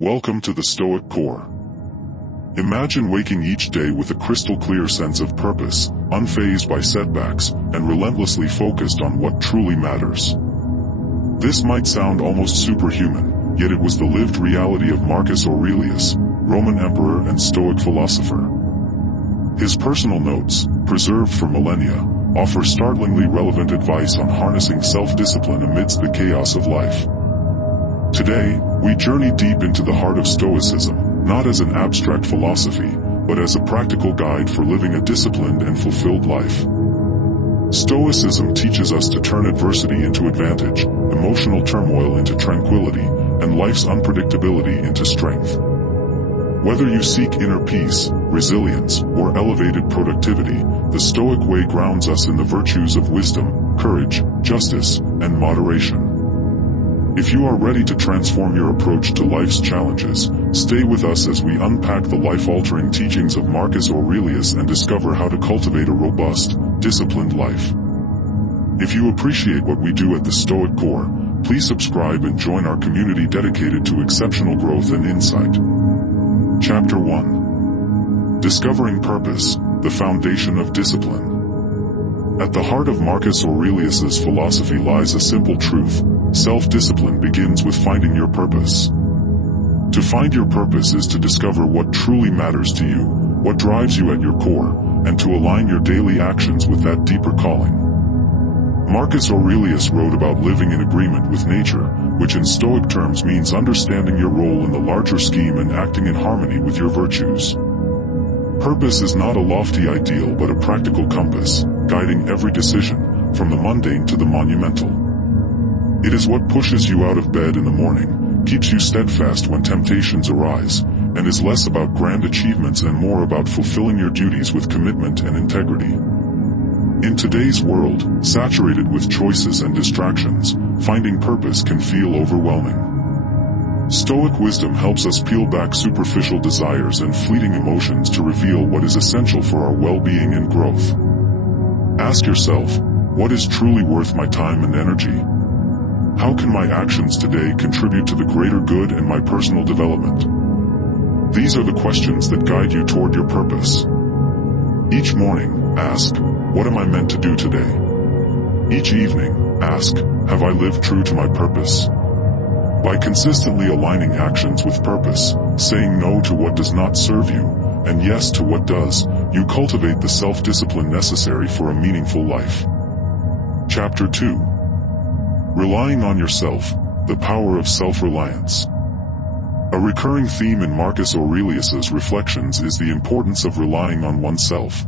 Welcome to the Stoic Core. Imagine waking each day with a crystal-clear sense of purpose, unfazed by setbacks, and relentlessly focused on what truly matters. This might sound almost superhuman, yet it was the lived reality of Marcus Aurelius, Roman emperor and Stoic philosopher. His personal notes, preserved for millennia, offer startlingly relevant advice on harnessing self-discipline amidst the chaos of life. Today, we journey deep into the heart of Stoicism, not as an abstract philosophy, but as a practical guide for living a disciplined and fulfilled life. Stoicism teaches us to turn adversity into advantage, emotional turmoil into tranquility, and life's unpredictability into strength. Whether you seek inner peace, resilience, or elevated productivity, the Stoic way grounds us in the virtues of wisdom, courage, justice, and moderation. If you are ready to transform your approach to life's challenges, stay with us as we unpack the life-altering teachings of Marcus Aurelius and discover how to cultivate a robust, disciplined life. If you appreciate what we do at the Stoic Core, please subscribe and join our community dedicated to exceptional growth and insight. Chapter 1. Discovering Purpose, the Foundation of Discipline. At the heart of Marcus Aurelius's philosophy lies a simple truth: self-discipline begins with finding your purpose. To find your purpose is to discover what truly matters to you, what drives you at your core, and to align your daily actions with that deeper calling. Marcus Aurelius wrote about living in agreement with nature, which in Stoic terms means understanding your role in the larger scheme and acting in harmony with your virtues. Purpose is not a lofty ideal but a practical compass, guiding every decision, from the mundane to the monumental. It is what pushes you out of bed in the morning, keeps you steadfast when temptations arise, and is less about grand achievements and more about fulfilling your duties with commitment and integrity. In today's world, saturated with choices and distractions, finding purpose can feel overwhelming. Stoic wisdom helps us peel back superficial desires and fleeting emotions to reveal what is essential for our well-being and growth. Ask yourself, what is truly worth my time and energy? How can my actions today contribute to the greater good and my personal development? These are the questions that guide you toward your purpose. Each morning, ask, what am I meant to do today? Each evening, ask, have I lived true to my purpose? By consistently aligning actions with purpose, saying no to what does not serve you, and yes to what does, you cultivate the self-discipline necessary for a meaningful life. Chapter 2. Relying on yourself, the power of self-reliance. A recurring theme in Marcus Aurelius's reflections is the importance of relying on oneself.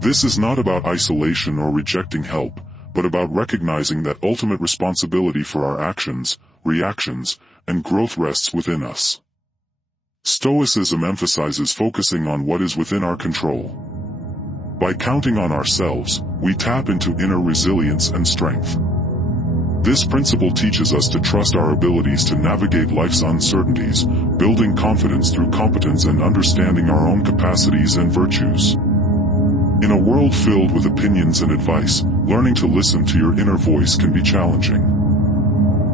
This is not about isolation or rejecting help, but about recognizing that ultimate responsibility for our actions, reactions, and growth rests within us. Stoicism emphasizes focusing on what is within our control. By counting on ourselves, we tap into inner resilience and strength. This principle teaches us to trust our abilities to navigate life's uncertainties, building confidence through competence and understanding our own capacities and virtues. In a world filled with opinions and advice, learning to listen to your inner voice can be challenging.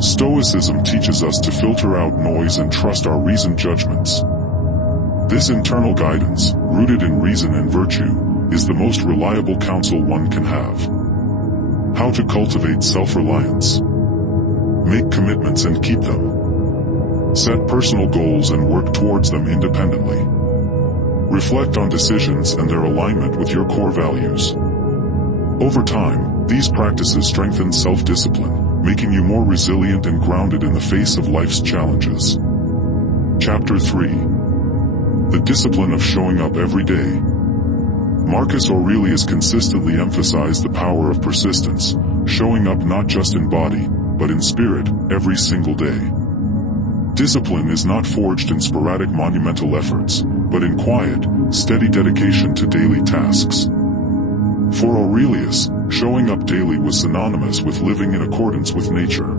Stoicism teaches us to filter out noise and trust our reasoned judgments. This internal guidance, rooted in reason and virtue, is the most reliable counsel one can have. How to cultivate self-reliance. Make commitments and keep them. Set personal goals and work towards them independently. Reflect on decisions and their alignment with your core values. Over time, these practices strengthen self-discipline, making you more resilient and grounded in the face of life's challenges. Chapter 3. The discipline of showing up every day. Marcus Aurelius consistently emphasized the power of persistence, showing up not just in body, but in spirit, every single day. Discipline is not forged in sporadic monumental efforts, but in quiet, steady dedication to daily tasks. For Aurelius, showing up daily was synonymous with living in accordance with nature.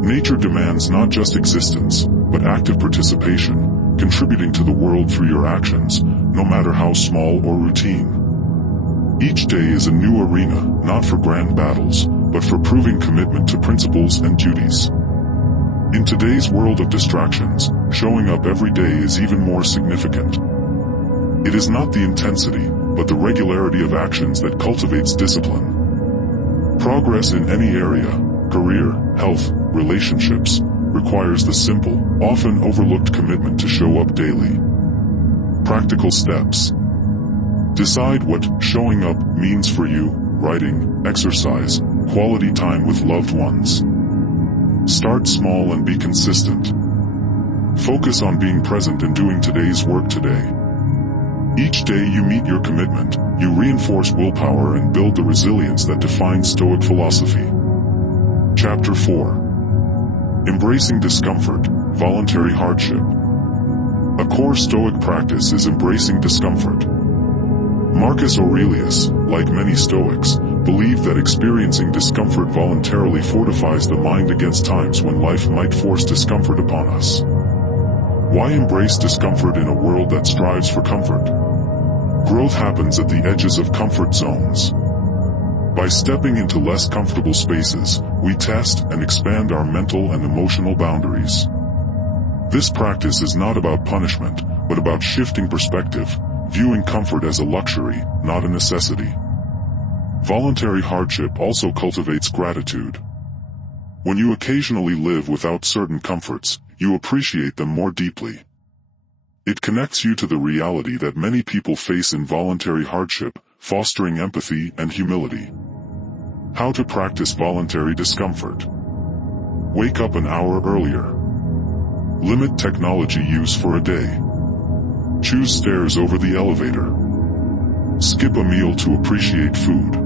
Nature demands not just existence, but active participation, contributing to the world through your actions, no matter how small or routine. Each day is a new arena, not for grand battles, but for proving commitment to principles and duties. In today's world of distractions, showing up every day is even more significant. It is not the intensity, but the regularity of actions that cultivates discipline. Progress in any area, career, health, relationships, requires the simple, often overlooked commitment to show up daily. Practical steps. Decide what showing up means for you: writing, exercise, quality time with loved ones. Start small and be consistent. Focus on being present and doing today's work today. Each day you meet your commitment, you reinforce willpower and build the resilience that defines Stoic philosophy. Chapter 4. Embracing discomfort, voluntary hardship. A core Stoic practice is embracing discomfort. Marcus Aurelius, like many Stoics, believed that experiencing discomfort voluntarily fortifies the mind against times when life might force discomfort upon us. Why embrace discomfort in a world that strives for comfort? Growth happens at the edges of comfort zones. By stepping into less comfortable spaces, we test and expand our mental and emotional boundaries. This practice is not about punishment, but about shifting perspective, viewing comfort as a luxury, not a necessity. Voluntary hardship also cultivates gratitude. When you occasionally live without certain comforts, you appreciate them more deeply. It connects you to the reality that many people face in voluntary hardship, fostering empathy and humility. How to practice voluntary discomfort. Wake up an hour earlier. Limit technology use for a day. Choose stairs over the elevator. Skip a meal to appreciate food.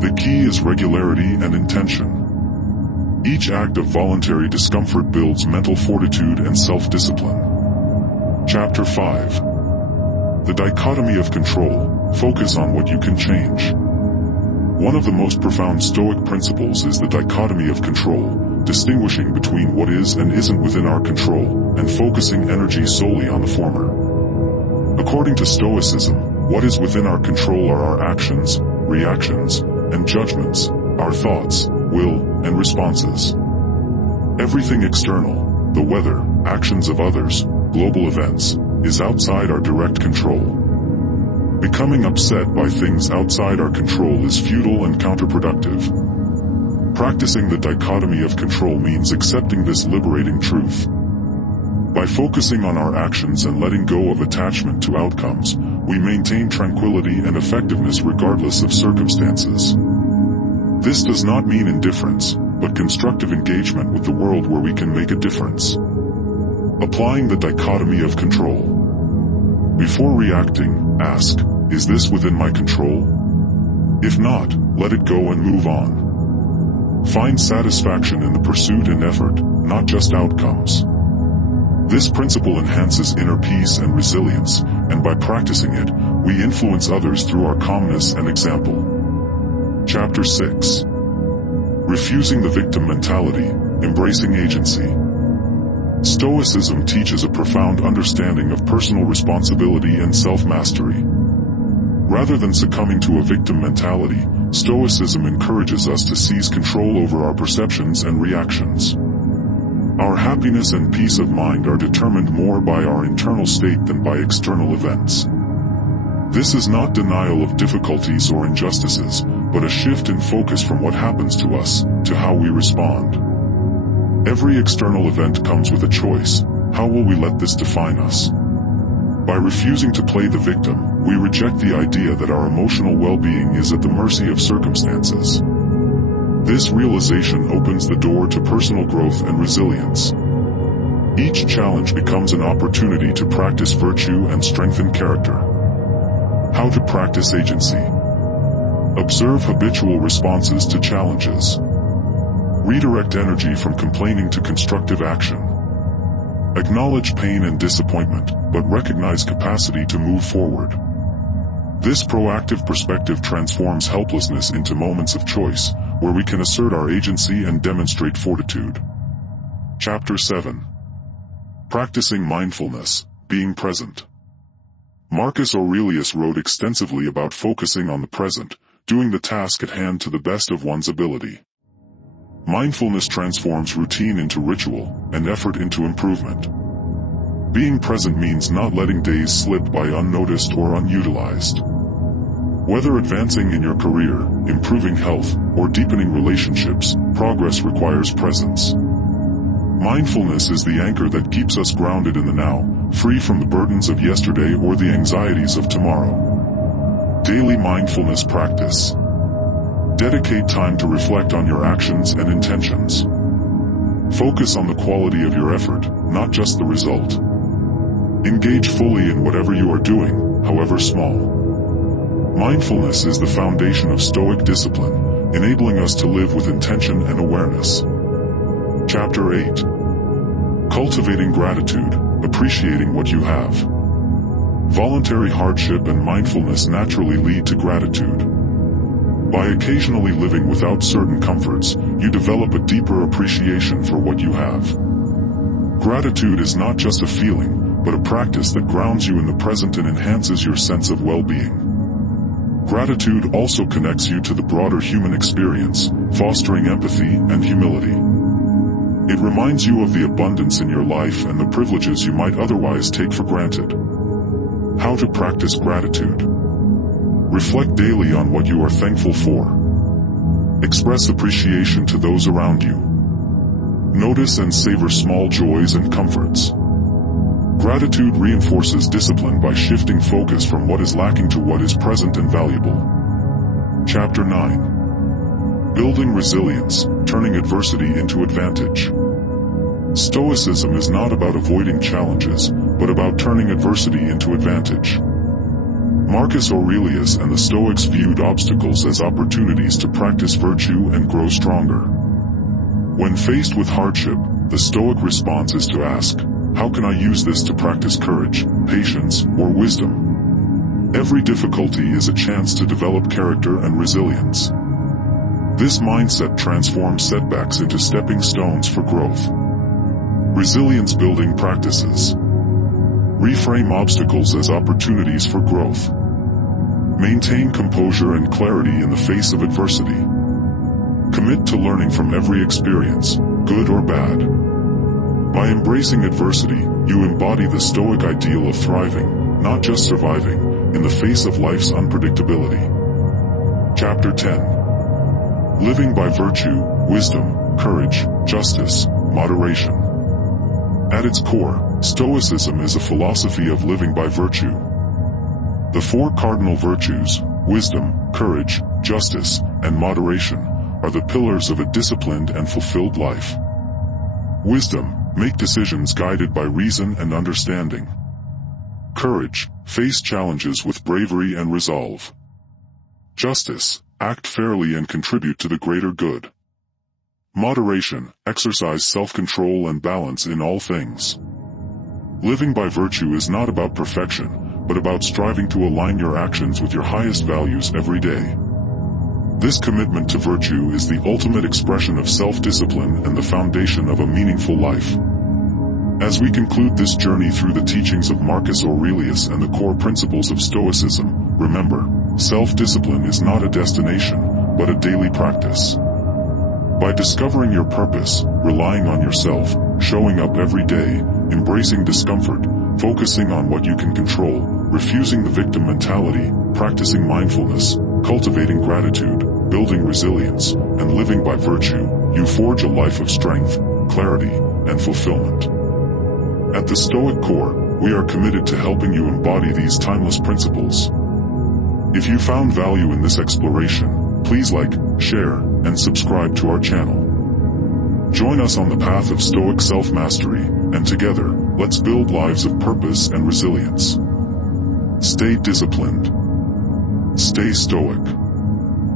The key is regularity and intention. Each act of voluntary discomfort builds mental fortitude and self-discipline. Chapter 5. The dichotomy of control. Focus on what you can change. One of the most profound Stoic principles is the dichotomy of control, distinguishing between what is and isn't within our control, and focusing energy solely on the former. According to Stoicism, what is within our control are our actions, reactions, and judgments, our thoughts, will, and responses. Everything external, the weather, actions of others, global events, is outside our direct control. Becoming upset by things outside our control is futile and counterproductive. Practicing the dichotomy of control means accepting this liberating truth. By focusing on our actions and letting go of attachment to outcomes, we maintain tranquility and effectiveness regardless of circumstances. This does not mean indifference, but constructive engagement with the world where we can make a difference. Applying the dichotomy of control. Before reacting, ask, is this within my control? If not, let it go and move on. Find satisfaction in the pursuit and effort, not just outcomes. This principle enhances inner peace and resilience, and by practicing it, we influence others through our calmness and example. Chapter 6. Refusing the victim mentality, embracing agency. Stoicism teaches a profound understanding of personal responsibility and self-mastery. Rather than succumbing to a victim mentality, Stoicism encourages us to seize control over our perceptions and reactions. Our happiness and peace of mind are determined more by our internal state than by external events. This is not denial of difficulties or injustices, but a shift in focus from what happens to us, to how we respond. Every external event comes with a choice. How will we let this define us? By refusing to play the victim, we reject the idea that our emotional well-being is at the mercy of circumstances. This realization opens the door to personal growth and resilience. Each challenge becomes an opportunity to practice virtue and strengthen character. How to practice agency. Observe habitual responses to challenges. Redirect energy from complaining to constructive action. Acknowledge pain and disappointment, but recognize capacity to move forward. This proactive perspective transforms helplessness into moments of choice, where we can assert our agency and demonstrate fortitude. Chapter 7. Practicing mindfulness, being present. Marcus Aurelius wrote extensively about focusing on the present, doing the task at hand to the best of one's ability. Mindfulness transforms routine into ritual, and effort into improvement. Being present means not letting days slip by unnoticed or unutilized. Whether advancing in your career, improving health, or deepening relationships, progress requires presence. Mindfulness is the anchor that keeps us grounded in the now, free from the burdens of yesterday or the anxieties of tomorrow. Daily mindfulness practice. Dedicate time to reflect on your actions and intentions. Focus on the quality of your effort, not just the result. Engage fully in whatever you are doing, however small. Mindfulness is the foundation of Stoic discipline, enabling us to live with intention and awareness. Chapter 8. Cultivating gratitude, appreciating what you have. Voluntary hardship and mindfulness naturally lead to gratitude. By occasionally living without certain comforts, you develop a deeper appreciation for what you have. Gratitude is not just a feeling, but a practice that grounds you in the present and enhances your sense of well-being. Gratitude also connects you to the broader human experience, fostering empathy and humility. It reminds you of the abundance in your life and the privileges you might otherwise take for granted. How to practice gratitude. Reflect daily on what you are thankful for. Express appreciation to those around you. Notice and savor small joys and comforts. Gratitude reinforces discipline by shifting focus from what is lacking to what is present and valuable. Chapter 9. Building resilience, turning adversity into advantage. Stoicism is not about avoiding challenges, but about turning adversity into advantage. Marcus Aurelius and the Stoics viewed obstacles as opportunities to practice virtue and grow stronger. When faced with hardship, the Stoic response is to ask, how can I use this to practice courage, patience, or wisdom? Every difficulty is a chance to develop character and resilience. This mindset transforms setbacks into stepping stones for growth. Resilience building practices. Reframe obstacles as opportunities for growth. Maintain composure and clarity in the face of adversity. Commit to learning from every experience, good or bad. By embracing adversity, you embody the Stoic ideal of thriving, not just surviving, in the face of life's unpredictability. Chapter 10. Living by virtue, wisdom, courage, justice, moderation. At its core, Stoicism is a philosophy of living by virtue. The four cardinal virtues, wisdom, courage, justice, and moderation, are the pillars of a disciplined and fulfilled life. Wisdom, make decisions guided by reason and understanding. Courage, face challenges with bravery and resolve. Justice, act fairly and contribute to the greater good. Moderation, exercise self-control and balance in all things. Living by virtue is not about perfection, but about striving to align your actions with your highest values every day. This commitment to virtue is the ultimate expression of self-discipline and the foundation of a meaningful life. As we conclude this journey through the teachings of Marcus Aurelius and the core principles of Stoicism, remember, self-discipline is not a destination, but a daily practice. By discovering your purpose, relying on yourself, showing up every day, embracing discomfort, focusing on what you can control, refusing the victim mentality, practicing mindfulness, cultivating gratitude, building resilience, and living by virtue, you forge a life of strength, clarity, and fulfillment. At the Stoic Core, we are committed to helping you embody these timeless principles. If you found value in this exploration, please like, share, and subscribe to our channel. Join us on the path of Stoic self-mastery, and together, let's build lives of purpose and resilience. Stay disciplined. Stay stoic.